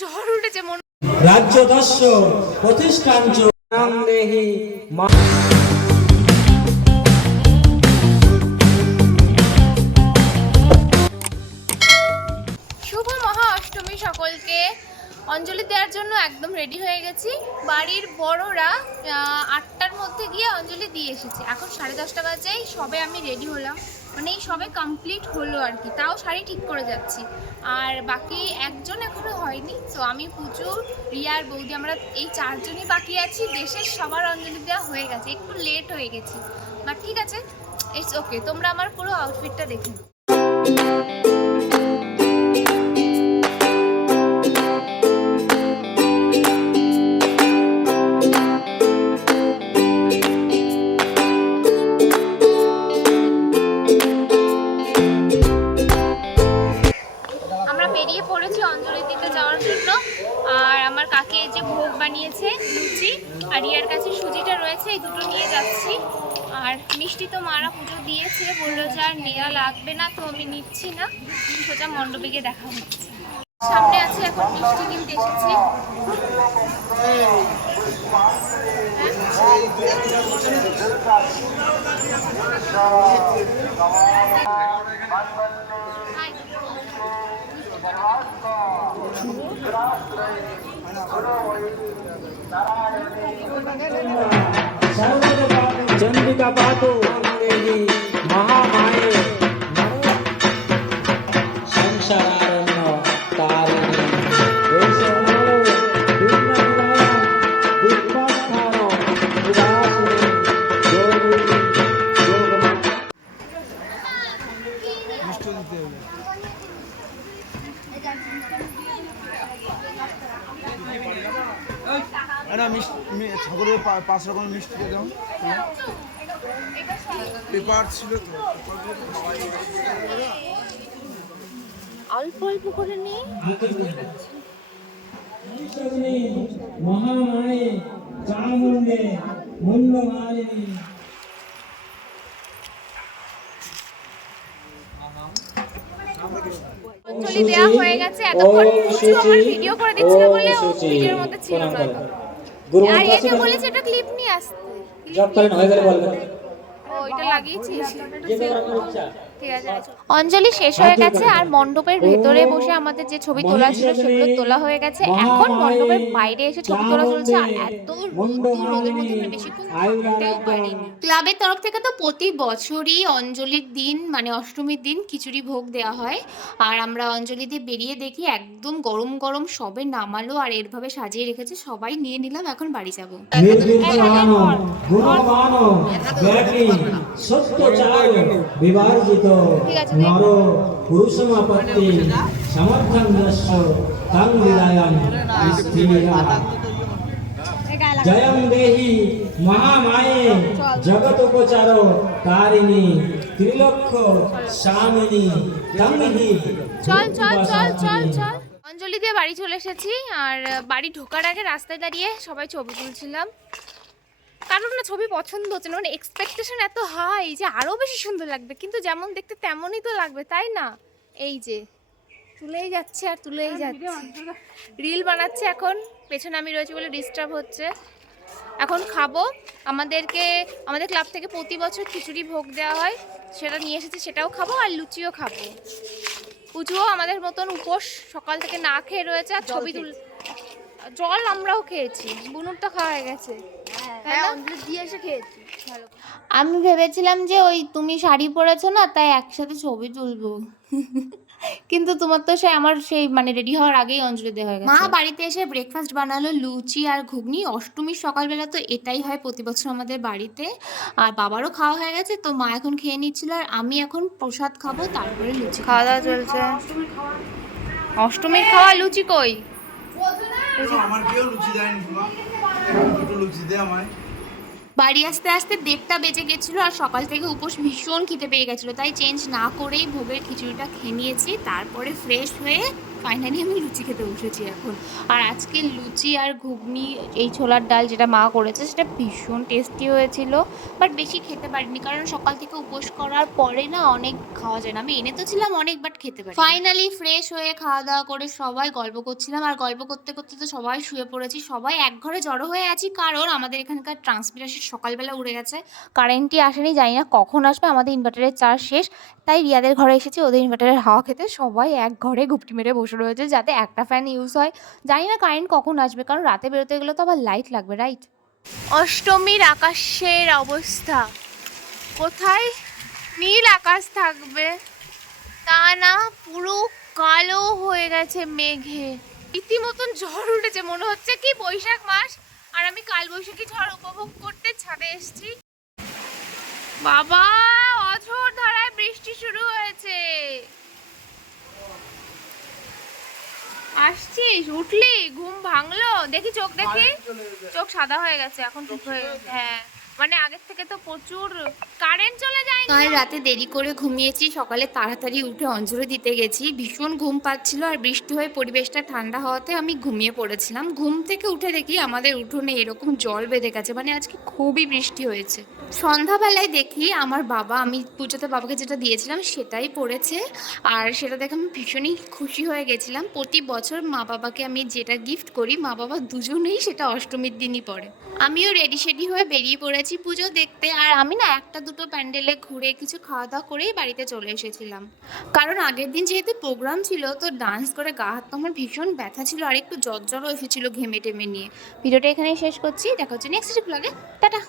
ঝড় উঠেছে মনে রাজ্য দস্য প্রতিষ্ঠান নাম দেহি মা শুভ মহা অষ্টমী সকলকে। অঞ্জলি দেওয়ার জন্য একদম রেডি হয়ে গেছি। বাড়ির বড়রা আটটার মধ্যে গিয়ে অঞ্জলি দিয়ে এসেছে। এখন সাড়ে দশটা বাজেই সবে আমি রেডি হলাম। মানে এই সবে কমপ্লিট হলো আর কি তাও শাড়ি ঠিক করে যাচ্ছি। আর বাকি একজন এখনও হয়নি, তো আমি, পুজো রিয়ার বৌদি, আমরা এই চারজনই বাকি আছি। দেশের সবার অঞ্জলি দেওয়া হয়ে গেছে। একটু লেট হয়ে গেছি। বাট ঠিক আছে? ইটস ওকে তোমরা আমার পুরো আউটফিটটা দেখে বানিয়েছে লুচি আর ইয়ার কাছে সুজিটা রয়েছে এই দুটো নিয়ে যাচ্ছি। আর মিষ্টি তো মারা পুজো দিয়েছে বলল যে আর নেওয়া লাগবে না তো আমি নিচ্ছি না। সোজা মণ্ডপে গিয়ে দেখা হচ্ছে। সামনে আছে এখন মিষ্টি কিনতে এসেছি। হাই चंद्रिका बहादुर না মিষ্টি ঠাকুরের পাঁচ রকম মিষ্টি দেবেন পেপার ছিল অল্প অল্প করে নিয়ে মহামায়ে চামুণ্ডে মুন্ডমালিনী চলি দেয়া হয়ে গেছে। এতক্ষণ আমার ভিডিও করে দিচ্ছিল বলে ভিডিওর মধ্যে ছিল না গুরু আর এটা বলেছে এটা ক্লিপ নিয়ে আসতে। করেন হয়ে গেলে বলবেন ও এটা লাগিয়েছিস? অঞ্জলি শেষ হয়ে গেছে আর মণ্ডপের ভেতরে বসে আমাদের যে ছবি তোলা ছিল সেগুলো তোলা হয়ে গেছে। এখন মণ্ডপের বাইরে এসে ছবি তোলা চলছে আর এত রোদ্দুর, রোদের মধ্যে বেশিক্ষণ থাকতেও পারিনি। ক্লাবের তরফ থেকে তো প্রতি বছরই অঞ্জলির দিন মানে অষ্টমীর দিন খিচুড়ি ভোগ দেওয়া হয়। আর আমরা অঞ্জলি দিয়ে বেরিয়ে দেখি একদম গরম গরম সবে নামালো আর এরভাবে সাজিয়ে রেখেছে সবাই নিয়ে নিলাম এখন বাড়ি যাব। সত্য আছে, নর পুরুষমাপত্তি সমর্থন দস্য তং দেহি মহামায়ে জগৎ উপচার তারিণী ত্রিলক্ষ স্বামিনী তং হি চল চল চল চল চল অঞ্জলি দিয়ে বাড়ি চলে এসেছি আর বাড়ি ঢোকার আগে রাস্তায় দাঁড়িয়ে সবাই ছবি তুলছিলাম কারণ না ছবি পছন্দ হচ্ছে না মানে এক্সপেকটেশন এত হাই যে আরও বেশি সুন্দর লাগবে। কিন্তু যেমন দেখতে তেমনই তো লাগবে তাই না? এই যে তুলেই যাচ্ছে আর তুলেই যাচ্ছে। রিল বানাচ্ছে এখন পেছনে আমি রয়েছি বলে ডিস্টার্ব হচ্ছে। এখন খাব আমাদেরকে আমাদের ক্লাব থেকে প্রতি বছর খিচুড়ি ভোগ দেওয়া হয় সেটা নিয়ে এসেছি সেটাও খাব আর লুচিও খাব। পুজো আমাদের মতন উপোস সকাল থেকে না খেয়ে রয়েছে আর ছবি তুল জল আমরাও খেয়েছি বুনুর তো খাওয়া হয়ে গেছে? আমি ভেবেছিলাম যে ওই তুমি শাড়ি পরেছো না তাই একসাথে ছবি তুলবো। কিন্তু তোমার তো সে আমার সেই মানে রেডি হওয়ার আগেই অঞ্জলি দেওয়া হয়ে গেছে। মা বাড়িতে এসে ব্রেকফাস্ট বানালো লুচি আর ঘুগনি। অষ্টমীর সকালবেলা তো এটাই হয় প্রতি বছর আমাদের বাড়িতে। আর বাবারও খাওয়া হয়ে গেছে তো মা এখন খেয়ে নিচ্ছিল। আর আমি এখন প্রসাদ খাব তারপরে লুচি খাওয়া দাওয়া চলছে। অষ্টমীর খাওয়া লুচি কই? আমার কেউ লুচি দেয়নি দুটো লুচি দে আমায়। বাড়ি আসতে আসতে দেড়টা বেজে গেছিল আর সকাল থেকে উপোস ভীষণ খিদে পেয়ে গেছিল। তাই চেঞ্জ না করেই ভোগের খিচুড়িটা খেয়ে নিয়েছি। তারপরে ফ্রেশ হয়ে ফাইনালি আমি লুচি খেতে বসেছি এখন। আর আজকে লুচি আর ঘুগনি এই ছোলার ডাল যেটা মা করেছে সেটা ভীষণ টেস্টি হয়েছিল বাট বেশি খেতে পারিনি কারণ সকাল থেকে উপোস করার পরে না অনেক খাওয়া যায় না। আমি এনে তো ছিলাম অনেক বাট খেতে পারি ফাইনালি ফ্রেশ হয়ে খাওয়া দাওয়া করে সবাই গল্প করছিলাম আর গল্প করতে করতে তো সবাই শুয়ে পড়েছি সবাই এক ঘরে জড়ো হয়ে আছি কারণ আমাদের এখানকার ট্রান্সমিটার সকালবেলা উড়ে গেছে। কারেন্টই আসেনি জানি না কখন আসবে আমাদের ইনভার্টারের চার্জ শেষ তাই রিয়াদের ঘরে এসেছি ওদের ইনভার্টারের হাওয়া খেতে সবাই এক ঘরে গুপটি মেরে বসে রয়েছে যাতে একটা ফ্যান ইউজ হয়। জানি না কারেন্ট কখন আসবে, কারণ রাতে বেরোতে গেলে তো আবার লাইট লাগবে রাইট অষ্টমীর আকাশের অবস্থা। কোথায়? নীল আকাশ থাকবে। তা না, পুরো কালো হয়ে গেছে মেঘে। রীতিমতন ঝড় উঠেছে, মনে হচ্ছে কি বৈশাখ মাস। আর আমি কাল বৈশাখী ঝড় উপভোগ করতে ছাদে এসেছি। বাবা, অঝোর ধারায় বৃষ্টি শুরু হয়েছে। আসছিস? উঠলি? ঘুম ভাঙলো? দেখি চোখ দেখি। চোখ সাদা হয়ে গেছে এখন ঠিক হয়ে গেছে। হ্যাঁ। মানে আগের থেকে তো প্রচুর কারেন্ট চলে যায় কাল রাতে দেরি করে ঘুমিয়েছি, সকালে তাড়াতাড়ি উঠে অঞ্জলি দিতে গেছি। ভীষণ ঘুম পাচ্ছিল আর বৃষ্টি হয়ে পরিবেশটা ঠান্ডা হওয়াতে আমি ঘুমিয়ে পড়েছিলাম। ঘুম থেকে উঠে দেখি আমাদের উঠোনে এরকম জল বেঁধে গেছে মানে আজকে খুবই বৃষ্টি হয়েছে। সন্ধ্যাবেলায় দেখি আমার বাবা, আমি পুজোতে বাবাকে যেটা দিয়েছিলাম সেটাই পড়েছে। আর সেটা দেখে আমি ভীষণই খুশি হয়ে গেছিলাম। প্রতি বছর মা বাবাকে আমি যেটা গিফট করি, মা বাবা দুজনেই সেটা অষ্টমীর দিনই পড়ে। আমিও রেডি সেডি হয়ে বেরিয়ে পড়েছি। পুজো দেখতে আর আমি না একটা দুটো প্যান্ডেলে ঘুরে কিছু খাওয়া দাওয়া করেই বাড়িতে চলে এসেছিলাম। কারণ আগের দিন যেহেতু প্রোগ্রাম ছিল, তো ডান্স করে গা হাত তো আমার ভীষণ ব্যথা ছিল আর একটু জ্বর জ্বরও এসেছিল ঘেমে টেমে নিয়ে। ভিডিওটা এখানেই শেষ করছি, দেখা হচ্ছে নেক্সট ব্লগে টাটা!